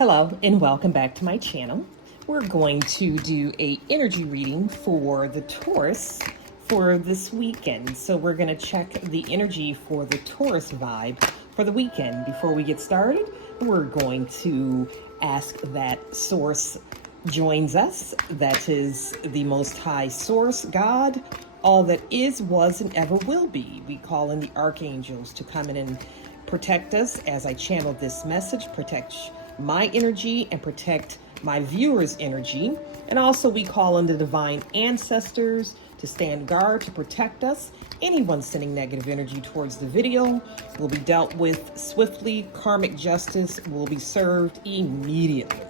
Hello and welcome back to my channel. We're going to do a energy reading for the Taurus for this weekend. So we're going to check the energy for the Taurus vibe for the weekend. Before we get started, we're going to ask that Source joins us. That is the Most High Source, God, all that is, was, and ever will be. We call in the archangels to come in and protect us as I channel this message, protect my energy and protect my viewers' energy. And also we call in the divine ancestors to stand guard, to protect us. Anyone sending negative energy towards the video will be dealt with swiftly. Karmic justice will be served immediately.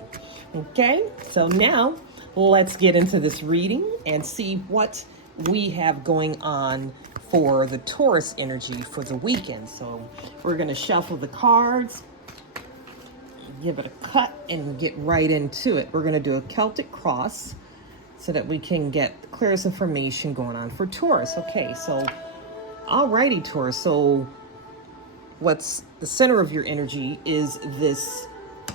Okay, so now let's get into this reading and see what we have going on for the Taurus energy for the weekend. So we're going to shuffle the cards, give it a cut, and get right into it. We're going to do a Celtic cross so that we can get the clearest information going on for Taurus. Okay, so alrighty, Taurus. So what's the center of your energy is this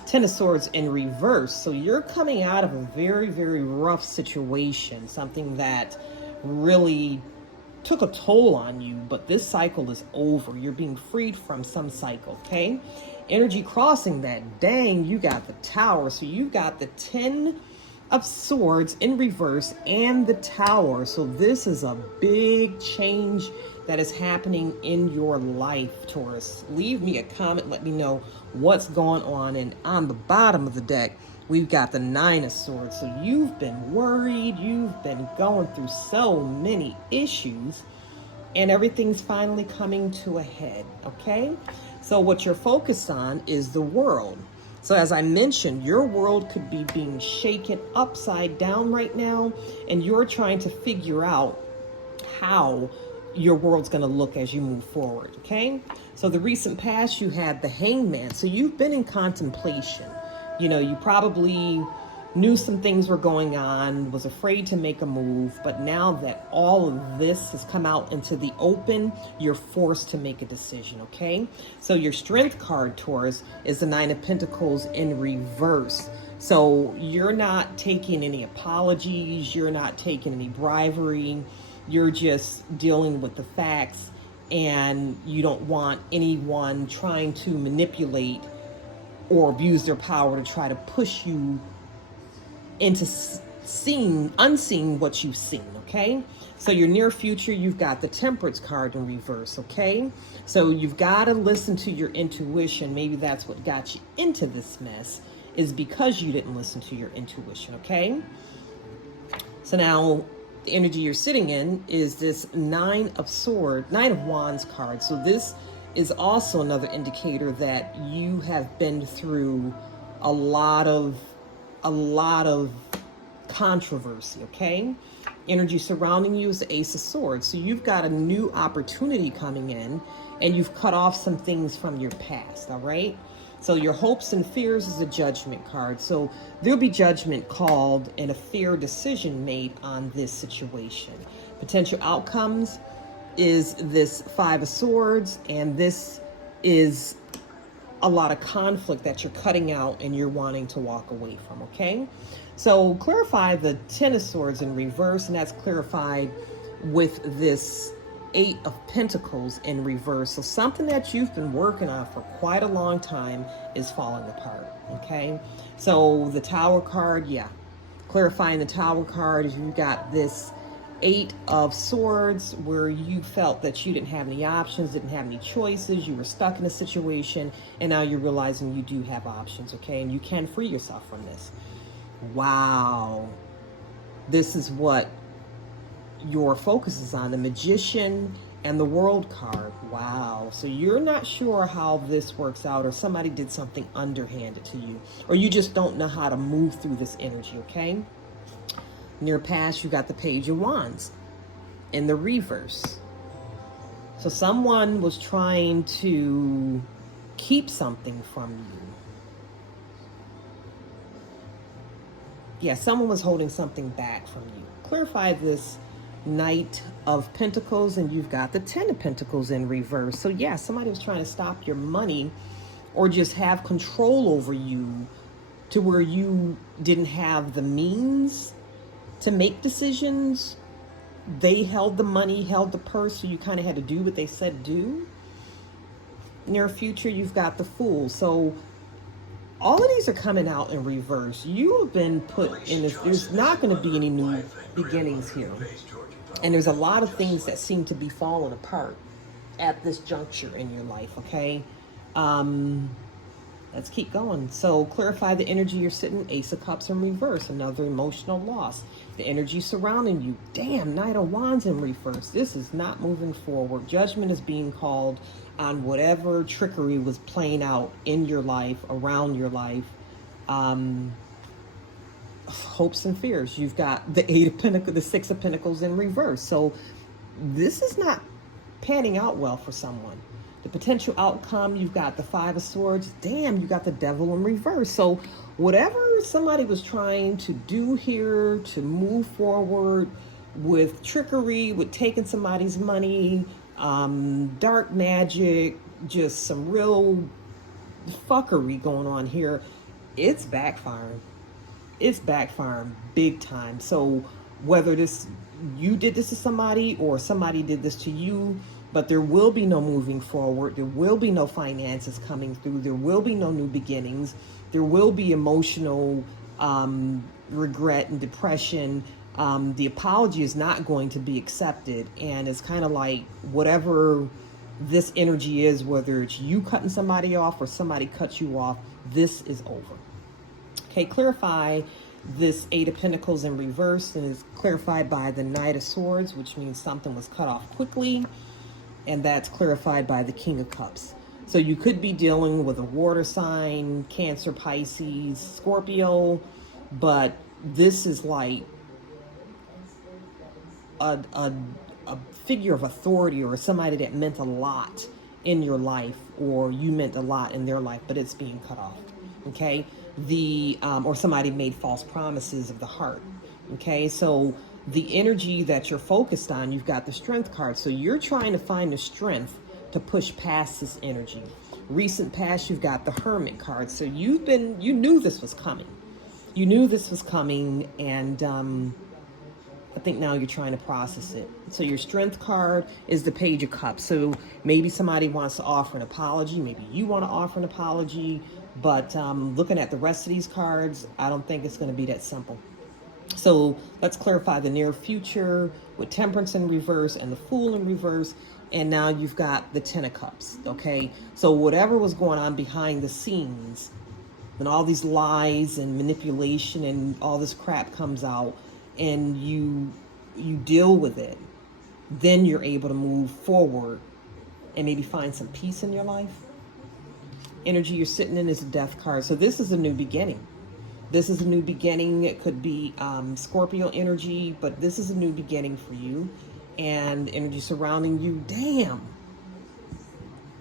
Ten of Swords in reverse. So you're coming out of a very, very rough situation, something that really took a toll on you, but this cycle is over. You're being freed from some cycle, okay? Energy crossing that, dang, you got the Tower. So you got the 10 of Swords in reverse and the Tower. So this is a big change that is happening in your life, Taurus. Leave me a comment, let me know what's going on. And on the bottom of the deck, we've got the 9 of Swords. So you've been worried, you've been going through so many issues, and everything's finally coming to a head, okay? So what you're focused on is the world. So as I mentioned, your world could be being shaken upside down right now, and you're trying to figure out how your world's going to look as you move forward, okay? So the recent past, you had the Hangman. So you've been in contemplation. You know, you probably knew some things were going on, was afraid to make a move, but now that all of this has come out into the open, you're forced to make a decision, okay? So your Strength card, Taurus, is the 9 of Pentacles in reverse. So you're not taking any apologies, you're not taking any bribery, you're just dealing with the facts, and you don't want anyone trying to manipulate or abuse their power to try to push you into unseen what you've seen, okay? So your near future, you've got the Temperance card in reverse, okay? So you've got to listen to your intuition. Maybe that's what got you into this mess, is because you didn't listen to your intuition, okay? So now the energy you're sitting in is this 9 of Wands card. So this is also another indicator that you have been through a lot of controversy, okay? Energy surrounding you is the Ace of Swords. So you've got a new opportunity coming in, and you've cut off some things from your past, all right? So your hopes and fears is a Judgment card. So there'll be judgment called and a fair decision made on this situation. Potential outcomes is this 5 of Swords, and this is a lot of conflict that you're cutting out and you're wanting to walk away from, okay? So clarify the 10 of Swords in reverse, and that's clarified with this 8 of Pentacles in reverse. So something that you've been working on for quite a long time is falling apart, okay? So the Tower card, yeah, clarifying the Tower card is you got this 8 of Swords where you felt that you didn't have any options, didn't have any choices, you were stuck in a situation, and now you're realizing you do have options, okay? And you can free yourself from this. Wow. This is what your focus is on, the Magician and the World card. Wow. So you're not sure how this works out, or somebody did something underhanded to you, or you just don't know how to move through this energy, okay? Near past, you got the Page of Wands in the reverse. So someone was trying to keep something from you. Yeah, someone was holding something back from you. Clarify this Knight of Pentacles, and you've got the 10 of Pentacles in reverse. So yeah, somebody was trying to stop your money or just have control over you to where you didn't have the means to make decisions. They held the money, held the purse, so you kind of had to do what they said do. Near future, you've got the Fool. So all of these are coming out in reverse. You have been put in this, there's not going to be any new beginnings here. And there's a lot of things that seem to be falling apart at this juncture in your life, okay? Let's keep going. So clarify the energy you're sitting. Ace of Cups in reverse, another emotional loss. The energy surrounding you. Damn, Knight of Wands in reverse. This is not moving forward. Judgment is being called on whatever trickery was playing out in your life, around your life. Hopes and fears. You've got the Eight of Pentacles, the Six of Pentacles in reverse. So this is not panning out well for someone. The potential outcome, you've got the Five of Swords. Damn, you got the Devil in reverse. So whatever somebody was trying to do here to move forward with trickery, with taking somebody's money, dark magic, just some real fuckery going on here, it's backfiring. It's backfiring big time. So whether you did this to somebody or somebody did this to you, but there will be no moving forward. There will be no finances coming through. There will be no new beginnings. There will be emotional regret and depression. The apology is not going to be accepted. And it's kind of like whatever this energy is, whether it's you cutting somebody off or somebody cuts you off, this is over. Okay, clarify this Eight of Pentacles in reverse, and is clarified by the Knight of Swords, which means something was cut off quickly. And that's clarified by the King of Cups. So you could be dealing with a water sign, Cancer, Pisces, Scorpio, but this is like a figure of authority or somebody that meant a lot in your life, or you meant a lot in their life, but it's being cut off. Okay, or somebody made false promises of the heart. Okay, so the energy that you're focused on, you've got the Strength card. So you're trying to find the strength to push past this energy. Recent past, you've got the Hermit card. So you knew this was coming. You knew this was coming, and I think now you're trying to process it. So your Strength card is the Page of Cups. So maybe somebody wants to offer an apology. Maybe you want to offer an apology. But looking at the rest of these cards, I don't think it's going to be that simple. So let's clarify the near future with Temperance in reverse and the Fool in reverse. And now you've got the Ten of Cups, okay? So whatever was going on behind the scenes, and all these lies and manipulation and all this crap comes out, and you deal with it, then you're able to move forward and maybe find some peace in your life. Energy you're sitting in is a Death card. So this is a new beginning. This is a new beginning. It could be Scorpio energy, but this is a new beginning for you. And energy surrounding you, damn.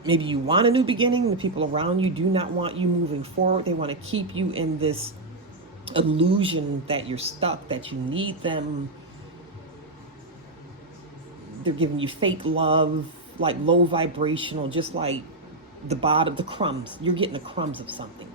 Maybe you want a new beginning. The people around you do not want you moving forward. They want to keep you in this illusion that you're stuck, that you need them. They're giving you fake love, like low vibrational, just like the bottom, the crumbs. You're getting the crumbs of something.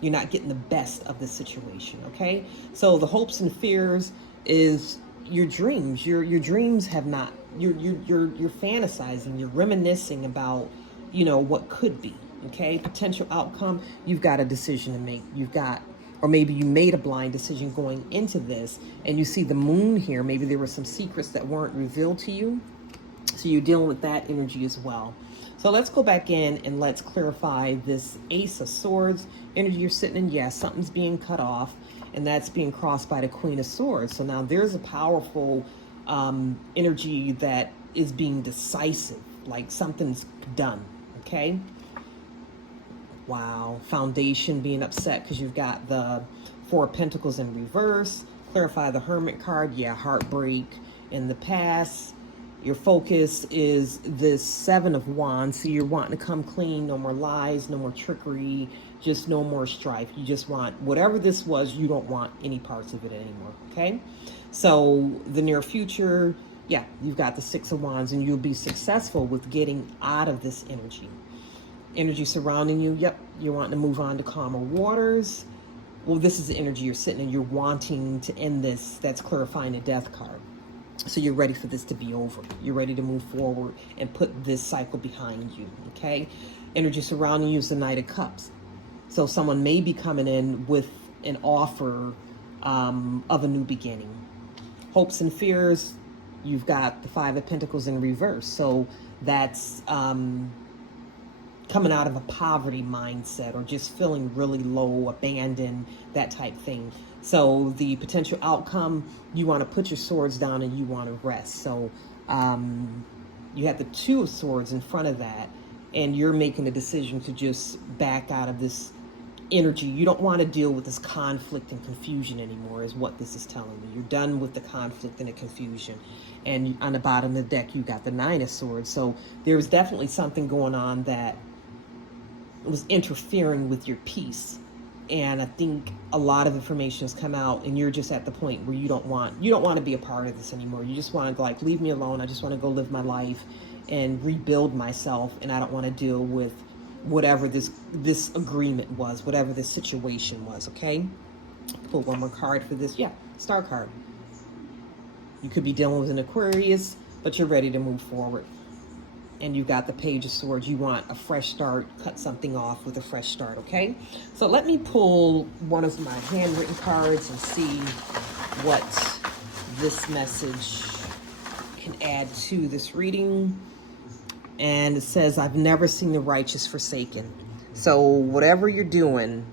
You're not getting the best of the situation, okay? So the hopes and fears is your dreams. Your dreams have not. You're fantasizing. You're reminiscing about, what could be. Okay, potential outcome. You've got a decision to make. Or maybe you made a blind decision going into this, and you see the Moon here. Maybe there were some secrets that weren't revealed to you, so you're dealing with that energy as well. So let's go back in and let's clarify this Ace of Swords energy you're sitting in. Yes, something's being cut off, and that's being crossed by the Queen of Swords. So now there's a powerful energy that is being decisive, like something's done, okay? Wow, Foundation being upset because you've got the Four of Pentacles in reverse. Clarify the Hermit card. Yeah, heartbreak in the past. Your focus is this Seven of Wands. So you're wanting to come clean. No more lies, no more trickery, just no more strife. You just want whatever this was, you don't want any parts of it anymore, okay? So the near future, yeah, you've got the Six of Wands, and you'll be successful with getting out of this energy. Energy surrounding you, yep, you're wanting to move on to calmer waters. Well, this is the energy you're sitting in. You're wanting to end this. That's clarifying the death card. So you're ready for this to be over. You're ready to move forward and put this cycle behind you, okay? Energy surrounding you is the Knight of Cups. So someone may be coming in with an offer of a new beginning. Hopes and fears, you've got the Five of Pentacles in reverse. So that's coming out of a poverty mindset or just feeling really low, abandoned, that type thing. So the potential outcome, you want to put your swords down and you want to rest. So you have the Two of Swords in front of that, and you're making a decision to just back out of this energy. You don't want to deal with this conflict and confusion anymore, is what this is telling me. You're done with the conflict and the confusion. And on the bottom of the deck, you got the Nine of Swords. So there's definitely something going on that was interfering with your peace. And I think a lot of information has come out, and you're just at the point where you don't want to be a part of this anymore. You just want to, like, leave me alone. I just want to go live my life and rebuild myself, and I don't want to deal with whatever this agreement was, whatever this situation was, okay? Pull one more card for this. Yeah, Star card. You could be dealing with an Aquarius, but you're ready to move forward. And you got the Page of Swords. You want a fresh start, cut something off with a fresh start, okay? So let me pull one of my handwritten cards and see what this message can add to this reading. And it says, I've never seen the righteous forsaken. So whatever you're doing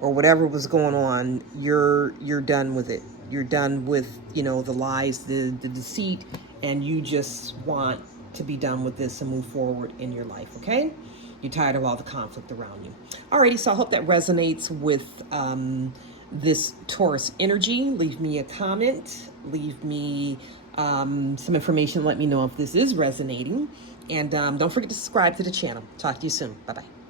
or whatever was going on, you're done with it. You're done with, the lies, the deceit, and you just want to be done with this and move forward in your life, okay? You're tired of all the conflict around you. Alrighty, so I hope that resonates with this Taurus energy. Leave me a comment. Leave me some information. Let me know if this is resonating. And don't forget to subscribe to the channel. Talk to you soon. Bye-bye.